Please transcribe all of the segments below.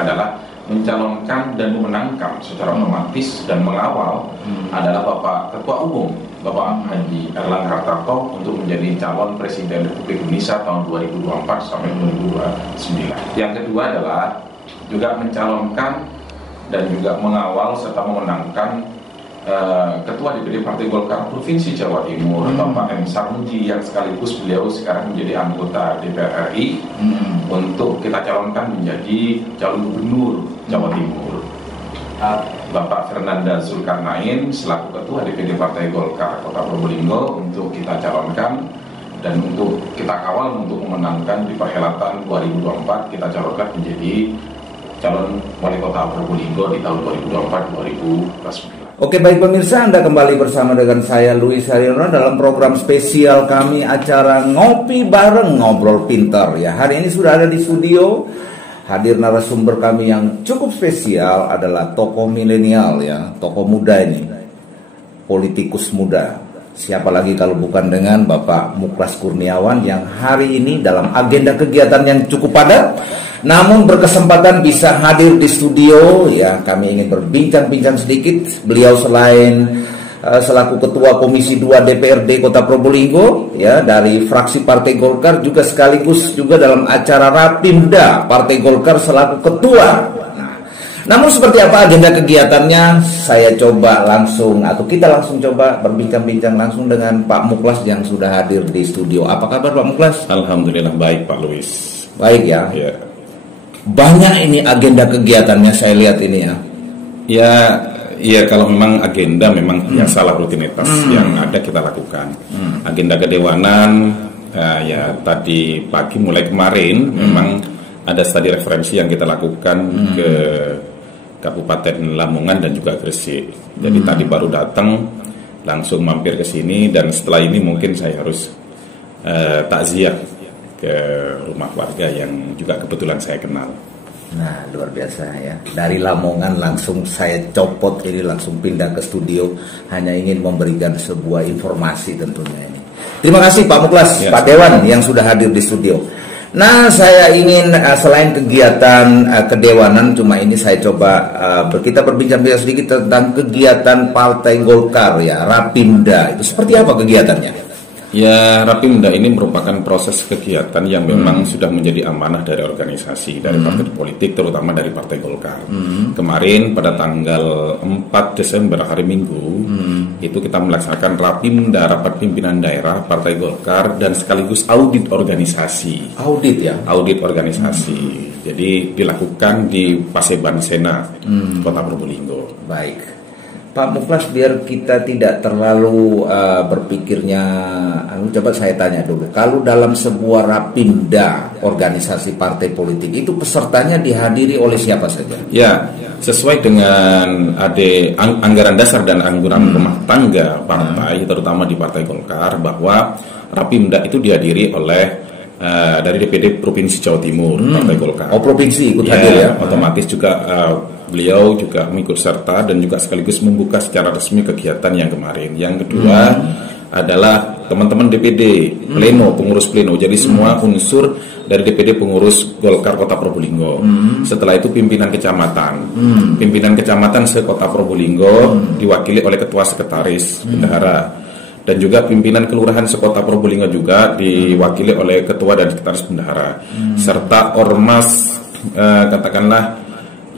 adalah mencalonkan dan memenangkan secara otomatis dan mengawal adalah Bapak Ketua Umum Bapak Haji Erlangga Hartarto untuk menjadi calon Presiden Republik Indonesia tahun 2024 sampai 2029. Yang kedua adalah juga mencalonkan dan juga mengawal serta memenangkan Ketua DPD Partai Golkar Provinsi Jawa Timur Bapak M. Sarmuji yang sekaligus beliau sekarang menjadi anggota DPR RI untuk kita calonkan menjadi calon gubernur Jawa Timur. Bapak Fernanda Zulkarnain selaku Ketua DPD Partai Golkar Kota Probolinggo untuk kita calonkan dan untuk kita kawal untuk memenangkan di perhelatan 2024 kita calonkan menjadi calon wali kota Probolinggo di tahun 2024-2029. Oke, baik pemirsa, Anda kembali bersama dengan saya Luis Haryono dalam program spesial kami acara Ngopi Bareng Ngobrol Pintar ya. Hari ini sudah ada di studio hadir narasumber kami yang cukup spesial adalah tokoh milenial ya, tokoh muda ini, politikus muda. Siapa lagi kalau bukan dengan Bapak Muklas Kurniawan yang hari ini dalam agenda kegiatan yang cukup padat namun berkesempatan bisa hadir di studio ya. Kami ingin berbincang-bincang sedikit. Beliau selain selaku Ketua Komisi 2 DPRD Kota Probolinggo ya dari fraksi Partai Golkar juga sekaligus juga dalam acara Rapimda Partai Golkar selaku ketua. Namun seperti apa agenda kegiatannya, saya coba langsung atau kita langsung coba berbincang-bincang langsung dengan Pak Muklas yang sudah hadir di studio. Apa kabar Pak Muklas? Alhamdulillah baik Pak Luis. Baik ya. Ya. Banyak ini agenda kegiatannya saya lihat ini ya. Ya kalau memang agenda memang biasalah rutinitas yang ada kita lakukan. Agenda kedewanan ya tadi pagi mulai kemarin memang ada studi referensi yang kita lakukan ke Kabupaten Lamongan dan juga Gresik. Jadi tadi baru datang langsung mampir ke sini dan setelah ini mungkin saya harus takziah ke rumah warga yang juga kebetulan saya kenal. Nah luar biasa ya. Dari Lamongan langsung saya copot ini langsung pindah ke studio hanya ingin memberikan sebuah informasi tentunya ini. Terima kasih Pak Muklas, ya. Pak Dewan yang sudah hadir di studio. Nah saya ingin selain kegiatan kedewanan cuma ini saya coba kita berbincang-bincang sedikit tentang kegiatan Partai Golkar ya Rapimda itu seperti apa kegiatannya? Ya, Rapimda ini merupakan proses kegiatan yang memang sudah menjadi amanah dari organisasi, dari partai politik, terutama dari Partai Golkar. Kemarin pada tanggal 4 Desember hari Minggu, itu kita melaksanakan Rapimda, Rapat Pimpinan Daerah Partai Golkar, dan sekaligus audit organisasi. Audit ya? Audit organisasi. Jadi dilakukan di Paseban Sena, Kota Probolinggo. Baik. Pak Muklas, biar kita tidak terlalu berpikirnya, coba saya tanya dulu. Kalau dalam sebuah Rapimda organisasi partai politik itu pesertanya dihadiri oleh siapa saja? Ya, sesuai dengan anggaran dasar dan anggaran rumah tangga partai, terutama di Partai Golkar, bahwa Rapimda itu dihadiri oleh dari DPD Provinsi Jawa Timur Partai Golkar. Oh, provinsi ikut hadir ya? Otomatis juga beliau juga mengikut serta dan juga sekaligus membuka secara resmi kegiatan yang kemarin. Yang kedua adalah teman-teman DPD pleno, pengurus pleno. Jadi semua unsur dari DPD pengurus Golkar Kota Probolinggo. Setelah itu pimpinan kecamatan. Pimpinan kecamatan se-Kota Probolinggo diwakili oleh ketua sekretaris bendahara. Dan juga pimpinan kelurahan sekota Probolinggo juga diwakili oleh ketua dan sekretaris bendahara. Serta ormas katakanlah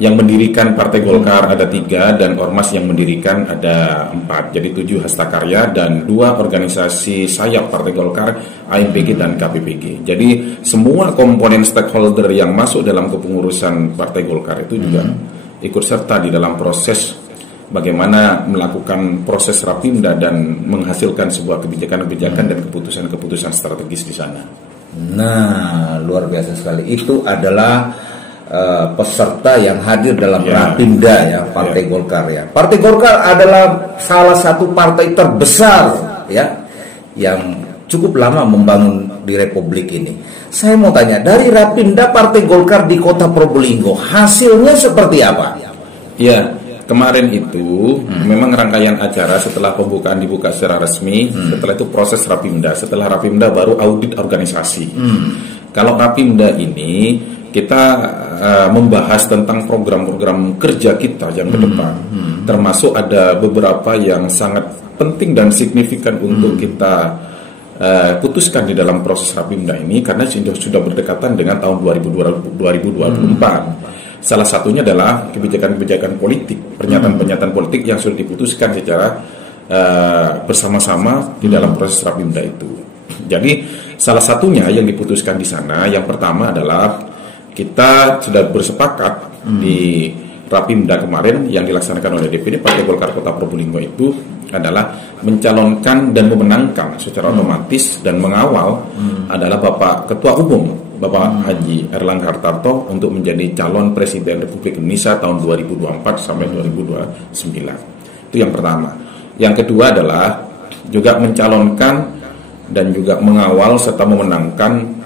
yang mendirikan Partai Golkar ada 3 dan ormas yang mendirikan ada 4. Jadi 7 hastakarya dan 2 organisasi sayap Partai Golkar, AMPG dan KPPG. Jadi semua komponen stakeholder yang masuk dalam kepengurusan Partai Golkar itu juga ikut serta di dalam proses bagaimana melakukan proses Rapimda dan menghasilkan sebuah kebijakan-kebijakan dan keputusan-keputusan strategis di sana. Nah, luar biasa sekali. Itu adalah peserta yang hadir dalam Rapimda ya Partai Golkar ya. Partai Golkar adalah salah satu partai terbesar ya yang cukup lama membangun di Republik ini. Saya mau tanya, dari Rapimda Partai Golkar di Kota Probolinggo hasilnya seperti apa? Ya, kemarin itu memang rangkaian acara setelah pembukaan dibuka secara resmi, setelah itu proses Rapimda, setelah Rapimda baru audit organisasi. Kalau Rapimda ini kita membahas tentang program-program kerja kita yang ke depan. Termasuk ada beberapa yang sangat penting dan signifikan untuk kita putuskan di dalam proses Rapimda ini, karena sudah berdekatan dengan tahun 2024. Salah satunya adalah kebijakan-kebijakan politik, pernyataan-pernyataan politik yang sudah diputuskan secara bersama-sama di dalam proses Rapimda itu. Jadi salah satunya yang diputuskan di sana, yang pertama adalah kita sudah bersepakat di Rapimda kemarin yang dilaksanakan oleh DPD Partai Golkar Kota Probolinggo itu adalah mencalonkan dan memenangkan secara otomatis dan mengawal adalah Bapak Ketua Umum Bapak Haji Erlangga Hartarto untuk menjadi calon Presiden Republik Indonesia tahun 2024 sampai 2029. Itu yang pertama. Yang kedua adalah juga mencalonkan dan juga mengawal serta memenangkan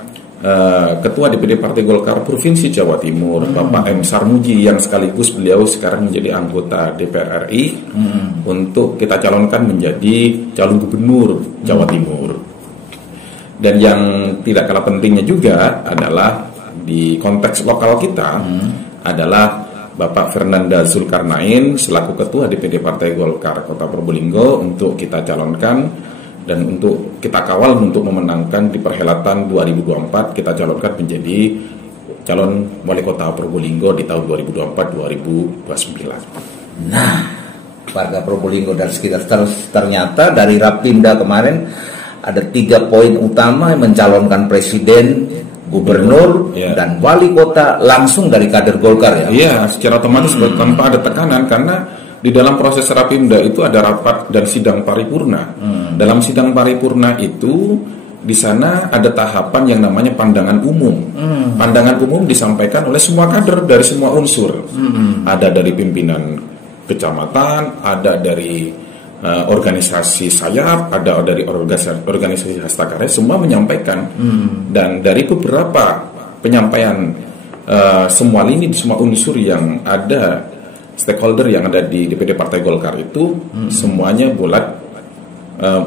Ketua DPD Partai Golkar Provinsi Jawa Timur, Bapak M. Sarmuji, yang sekaligus beliau sekarang menjadi anggota DPR RI, untuk kita calonkan menjadi calon gubernur Jawa Timur. Dan yang tidak kalah pentingnya juga adalah di konteks lokal kita adalah Bapak Fernanda Zulkarnain selaku Ketua DPD Partai Golkar Kota Probolinggo untuk kita calonkan dan untuk kita kawal untuk memenangkan di perhelatan 2024, kita calonkan menjadi calon wali kota Probolinggo di tahun 2024-2029. Nah, warga Probolinggo dan sekitar, ternyata dari Rapimda kemarin ada 3 poin utama yang mencalonkan presiden, gubernur, dan wali kota langsung dari kader Golkar ya. Iya, secara otomatis tanpa ada tekanan, karena di dalam proses Rapimda itu ada rapat dan sidang paripurna. Dalam sidang paripurna itu di sana ada tahapan yang namanya pandangan umum. Pandangan umum disampaikan oleh semua kader dari semua unsur. Ada dari pimpinan kecamatan, ada dari organisasi sayap, ada dari organisasi hasta karya, semua menyampaikan. Dan dari beberapa penyampaian semua lini, semua unsur yang ada, stakeholder yang ada di DPD Partai Golkar itu semuanya bulat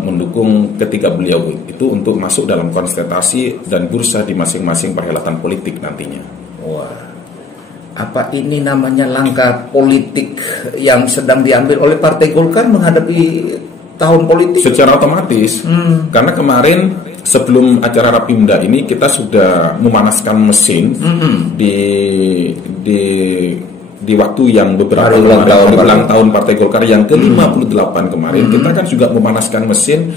mendukung ketiga beliau itu untuk masuk dalam konsentrasi dan bursa di masing-masing perhelatan politik nantinya. Wah, apa ini namanya langkah politik yang sedang diambil oleh Partai Golkar menghadapi tahun politik? Secara otomatis, karena kemarin sebelum acara Rapimda ini kita sudah memanaskan mesin di waktu yang beberapa ulang tahun Partai Golkar yang ke-58 kemarin, kita kan juga memanaskan mesin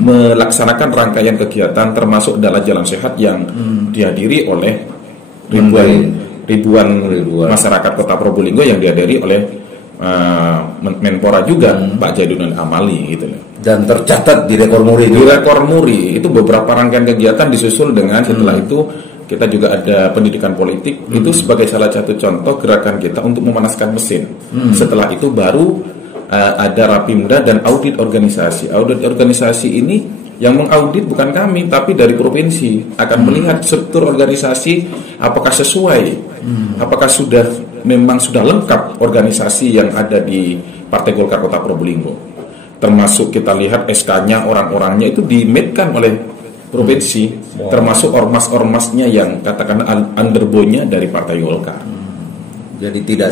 melaksanakan rangkaian kegiatan termasuk adalah Jalan Sehat yang dihadiri oleh ribuan masyarakat Kota Probolinggo, yang dihadiri oleh Menpora juga, Pak Jainuddin Amali gitu loh. Dan tercatat di rekor muri. Di rekor muri itu beberapa rangkaian kegiatan disusul dengan setelah itu kita juga ada pendidikan politik. Itu sebagai salah satu contoh gerakan kita untuk memanaskan mesin. Setelah itu baru ada Rapimda dan audit organisasi. Audit organisasi ini yang mengaudit bukan kami, tapi dari provinsi akan melihat struktur organisasi apakah sesuai, apakah memang sudah lengkap organisasi yang ada di Partai Golkar Kota Probolinggo. Termasuk kita lihat SK-nya, orang-orangnya itu dimetkan oleh provinsi, termasuk ormas-ormasnya yang katakan underbone-nya dari Partai Golkar. Jadi tidak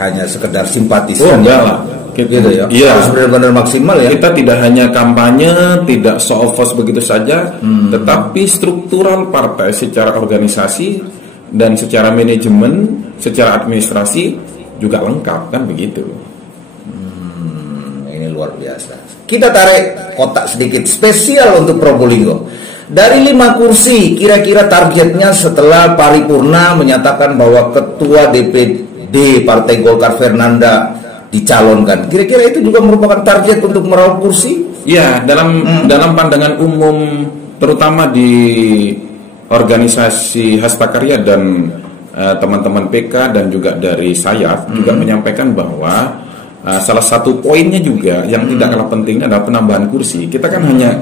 hanya sekedar simpatisan. Oh enggak lah, gitu ya. Iya. Harus benar-benar maksimal ya. Kita tidak hanya kampanye, tidak show of force begitu saja, tetapi struktural partai secara organisasi dan secara manajemen, secara administrasi juga lengkap, kan begitu. Ini luar biasa. Kita tarik kotak sedikit spesial untuk Probolinggo. Dari 5 kursi, kira-kira targetnya setelah paripurna menyatakan bahwa Ketua DPD Partai Golkar Fernanda dicalonkan. Kira-kira itu juga merupakan target untuk meraup kursi? Ya, dalam pandangan umum, terutama di organisasi hasta karya dan teman-teman PK dan juga dari Sayap juga menyampaikan bahwa salah satu poinnya juga yang tidak kalah penting adalah penambahan kursi. Kita kan hanya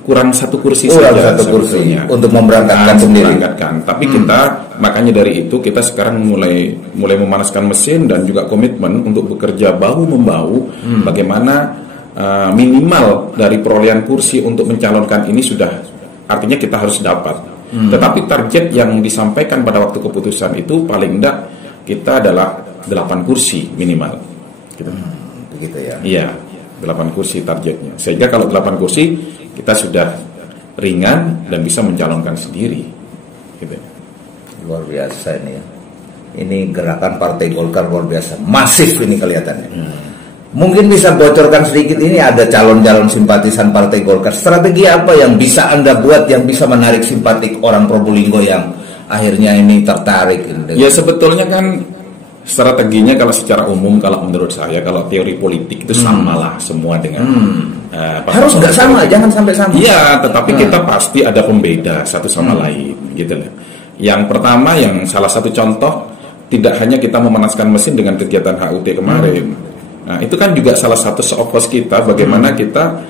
kurang 1 kursi saja, 1 kursi untuk memberangkatkan sendiri. Tapi kita makanya dari itu kita sekarang mulai memanaskan mesin dan juga komitmen untuk bekerja bahu membahu bagaimana minimal dari perolehan kursi untuk mencalonkan ini sudah, artinya kita harus dapat. Tetapi target yang disampaikan pada waktu keputusan itu paling enggak kita adalah 8 kursi minimal. Gitu. Begitu ya. Iya, 8 kursi targetnya. Sehingga kalau 8 kursi kita sudah ringan dan bisa mencalonkan sendiri. Gitu. Luar biasa ini ya. Ini gerakan Partai Golkar luar biasa, masif ini kelihatannya. Mungkin bisa bocorkan sedikit, ini ada calon-calon simpatisan Partai Golkar. Strategi apa yang bisa Anda buat yang bisa menarik simpatik orang Probolinggo yang akhirnya ini tertarik? Ya sebetulnya kan strateginya kalau secara umum, kalau menurut saya, kalau teori politik itu samalah semua dengan harus nggak sama, jangan sampai sama. Iya, tetapi kita pasti ada pembeda satu sama lain, gitu loh. Yang pertama, yang salah satu contoh, tidak hanya kita memanaskan mesin dengan kegiatan HUT kemarin. Nah, itu kan juga salah satu show of force kita, bagaimana kita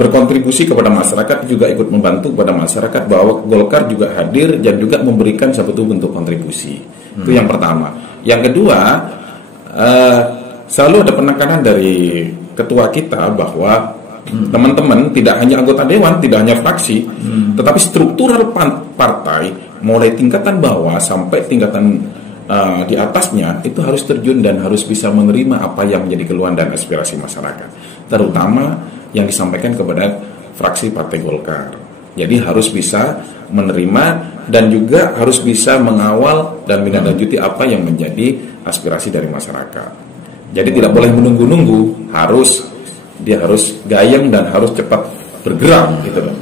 berkontribusi kepada masyarakat, juga ikut membantu kepada masyarakat bahwa Golkar juga hadir dan juga memberikan satu bentuk kontribusi. Itu yang pertama. Yang kedua, selalu ada penekanan dari ketua kita bahwa teman-teman tidak hanya anggota dewan, tidak hanya fraksi, tetapi struktural partai mulai tingkatan bawah sampai tingkatan di atasnya itu harus terjun dan harus bisa menerima apa yang menjadi keluhan dan aspirasi masyarakat, terutama yang disampaikan kepada fraksi Partai Golkar. Jadi harus bisa menerima dan juga harus bisa mengawal dan menindaklanjuti apa yang menjadi aspirasi dari masyarakat. Jadi tidak boleh menunggu-nunggu, dia harus gayeng dan harus cepat bergerak gitu loh.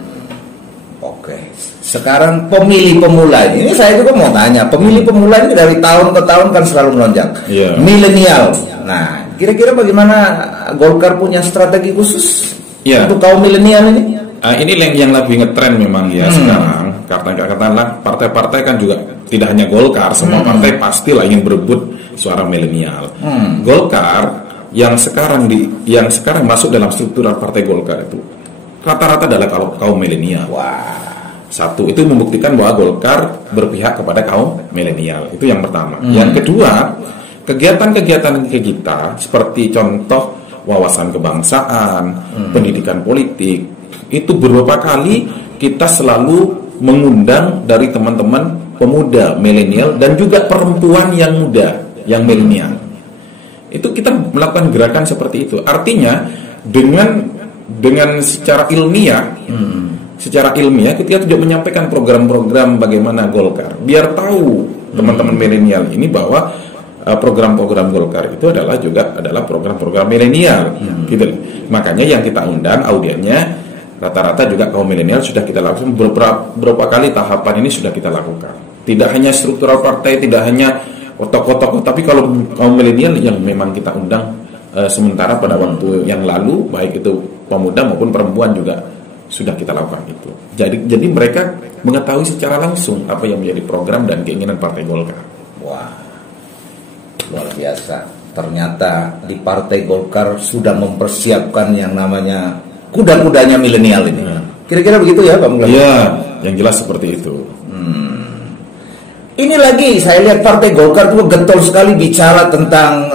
Oke. Sekarang pemilih pemula ini saya juga mau tanya, pemilih pemula ini dari tahun ke tahun kan selalu melonjak. Milenial. Nah, kira-kira bagaimana Golkar punya strategi khusus untuk kaum milenial ini? Ini yang lebih ngetren memang ya sekarang. Karena katakanlah partai-partai kan juga tidak hanya Golkar, semua partai pastilah ingin berebut suara milenial. Golkar yang sekarang masuk dalam struktural Partai Golkar itu rata-rata adalah kaum milenial. Satu, itu membuktikan bahwa Golkar berpihak kepada kaum milenial. Itu yang pertama. Yang kedua, kegiatan-kegiatan kita seperti contoh wawasan kebangsaan, pendidikan politik, itu beberapa kali kita selalu mengundang dari teman-teman pemuda milenial dan juga perempuan yang muda, yang milenial. Itu kita melakukan gerakan seperti itu. Artinya dengan secara ilmiah, kita juga menyampaikan program-program bagaimana Golkar, biar tahu teman-teman milenial ini bahwa program-program Golkar itu adalah program-program milenial, gitu. Makanya yang kita undang audiennya rata-rata juga kaum milenial, sudah kita lakukan beberapa kali tahapan ini sudah kita lakukan. Tidak hanya struktural partai, tidak hanya tokoh-tokoh, tapi kalau kaum milenial yang memang kita undang sementara pada waktu yang lalu, baik itu pemuda maupun perempuan juga sudah kita lakukan itu. Jadi mereka mengetahui secara langsung apa yang menjadi program dan keinginan Partai Golkar. Wah, luar biasa. Ternyata di Partai Golkar sudah mempersiapkan yang namanya kuda-kudanya milenial ini. Kira-kira begitu ya Pak Mulai? Iya, yang jelas seperti itu. Ini lagi saya lihat Partai Golkar itu getol sekali bicara tentang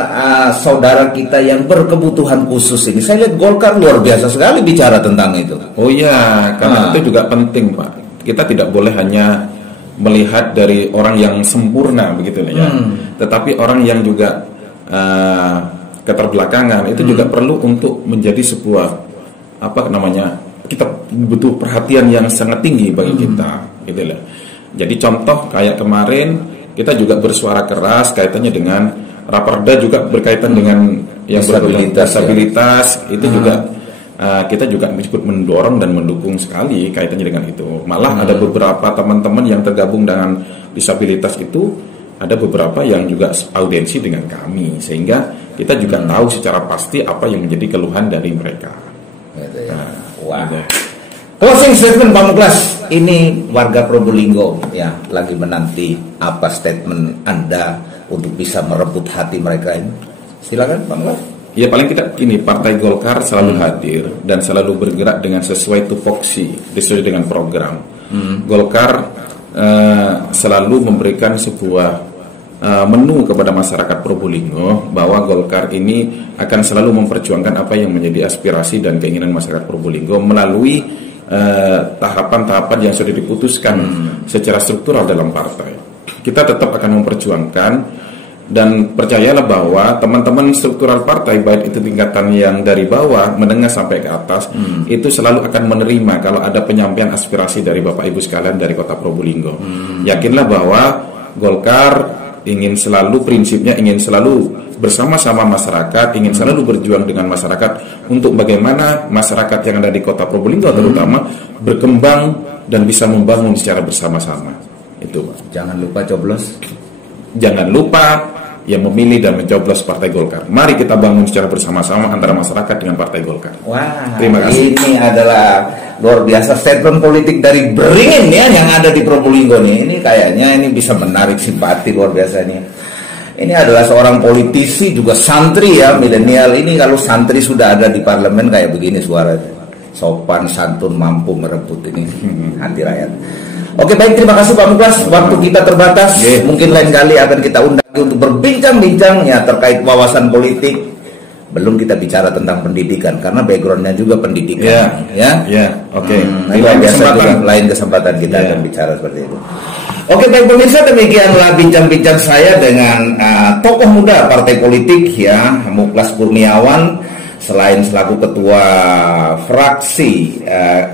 saudara kita yang berkebutuhan khusus ini. Saya lihat Golkar luar biasa sekali bicara tentang itu. Oh iya, karena itu juga penting Pak. Kita tidak boleh hanya melihat dari orang yang sempurna begitu ya. Tetapi orang yang juga keterbelakangan itu juga perlu untuk menjadi sebuah kita butuh perhatian yang sangat tinggi bagi kita gitu lah. Jadi contoh kayak kemarin kita juga bersuara keras kaitannya dengan Raperda, juga berkaitan dengan yang disabilitas itu juga kita juga ikut mendorong dan mendukung sekali kaitannya dengan itu. Malah ada beberapa teman-teman yang tergabung dengan disabilitas itu, ada beberapa yang juga audiensi dengan kami, sehingga kita juga tahu secara pasti apa yang menjadi keluhan dari mereka. Wah. Closing statement Pak Muklas, ini warga Probolinggo ya lagi menanti apa statement Anda untuk bisa merebut hati mereka ini. Silakan Pak Muklas. Ya paling tidak ini, Partai Golkar selalu hadir dan selalu bergerak dengan sesuai tupoksi, sesuai dengan program. Golkar selalu memberikan sebuah menu kepada masyarakat Probolinggo bahwa Golkar ini akan selalu memperjuangkan apa yang menjadi aspirasi dan keinginan masyarakat Probolinggo melalui tahapan-tahapan yang sudah diputuskan secara struktural dalam partai. Kita tetap akan memperjuangkan, dan percayalah bahwa teman-teman struktural partai, baik itu tingkatan yang dari bawah, menengah sampai ke atas, itu selalu akan menerima kalau ada penyampaian aspirasi dari Bapak Ibu sekalian dari Kota Probolinggo. Yakinlah bahwa Golkar ingin selalu, prinsipnya ingin selalu bersama-sama masyarakat, ingin selalu berjuang dengan masyarakat untuk bagaimana masyarakat yang ada di Kota Probolinggo terutama berkembang dan bisa membangun secara bersama-sama. Itu, Pak. Jangan lupa coblos. Jangan lupa yang memilih dan mencoblos Partai Golkar. Mari kita bangun secara bersama-sama antara masyarakat dengan Partai Golkar. Wah, terima kasih. Ini adalah luar biasa statement politik dari Beringin ya, yang ada di Probolinggo nih. Ini kayaknya ini bisa menarik simpati luar biasa nih. Ini adalah seorang politisi juga santri ya, milenial. Ini kalau santri sudah ada di parlemen kayak begini suaranya. Sopan, santun, mampu merebut ini hati rakyat. Oke, baik, terima kasih Pak Muklas. Waktu kita terbatas, mungkin lain kali akan kita undang untuk berbincang-bincang ya terkait wawasan politik. Belum kita bicara tentang pendidikan karena backgroundnya juga pendidikan, Oke. Lain kesempatan kita akan bicara seperti itu. Oke, baik pemirsa, demikianlah bincang-bincang saya dengan tokoh muda partai politik ya, Muklas Kurniawan. Selain selaku ketua fraksi,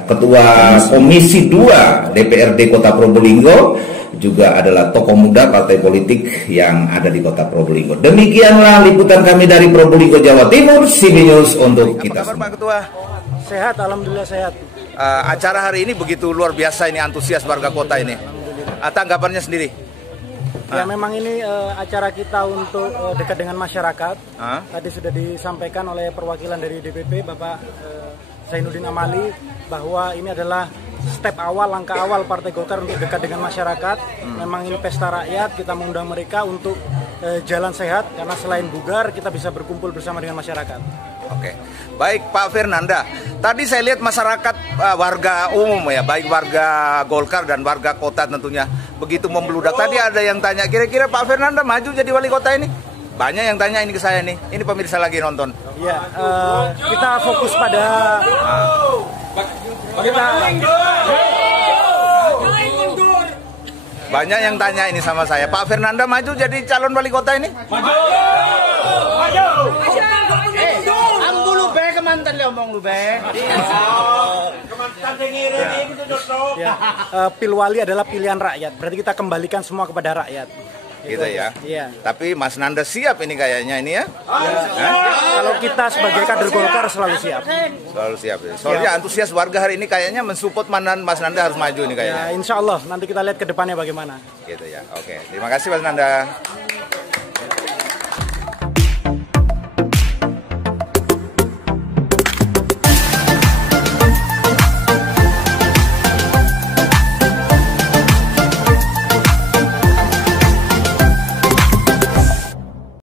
ketua komisi 2 DPRD Kota Probolinggo, juga adalah tokoh muda partai politik yang ada di Kota Probolinggo. Demikianlah liputan kami dari Probolinggo, Jawa Timur, CB News untuk kita semua. Pak Ketua? Sehat, alhamdulillah sehat. Acara hari ini begitu luar biasa, ini antusias warga kota ini. Tanggapannya sendiri? Ya memang ini acara kita untuk dekat dengan masyarakat. Tadi sudah disampaikan oleh perwakilan dari DPP Bapak Zainuddin Amali bahwa ini adalah step awal, langkah awal Partai Golkar untuk dekat dengan masyarakat. Memang ini pesta rakyat, kita mengundang mereka untuk jalan sehat karena selain bugar kita bisa berkumpul bersama dengan masyarakat. Oke, baik Pak Fernanda. Tadi saya lihat masyarakat warga umum ya, baik warga Golkar dan warga kota tentunya begitu membludak. Tadi ada yang tanya, kira-kira Pak Fernanda maju jadi wali kota ini? Banyak yang tanya ini ke saya nih. Ini pemirsa lagi nonton. Ya, kita fokus pada banyak yang tanya ini sama saya. Pak Fernanda maju jadi calon wali kota ini? Maju. Kemantan le omong lu be. Kemantan dengirin gitu dong. Pilwali adalah pilihan rakyat. Berarti kita kembalikan semua kepada rakyat. Gitu ya. Iya. Tapi Mas Nanda siap ini kayaknya ini ya. Kalau kita sebagai kader Golkar selalu siap. Selalu siap. Ya. Soalnya antusias warga hari ini kayaknya mensupport Mas Nanda harus maju ini kayaknya. Ya, insya Allah nanti kita lihat ke depannya bagaimana. Gitu ya. Oke. Terima kasih Mas Nanda.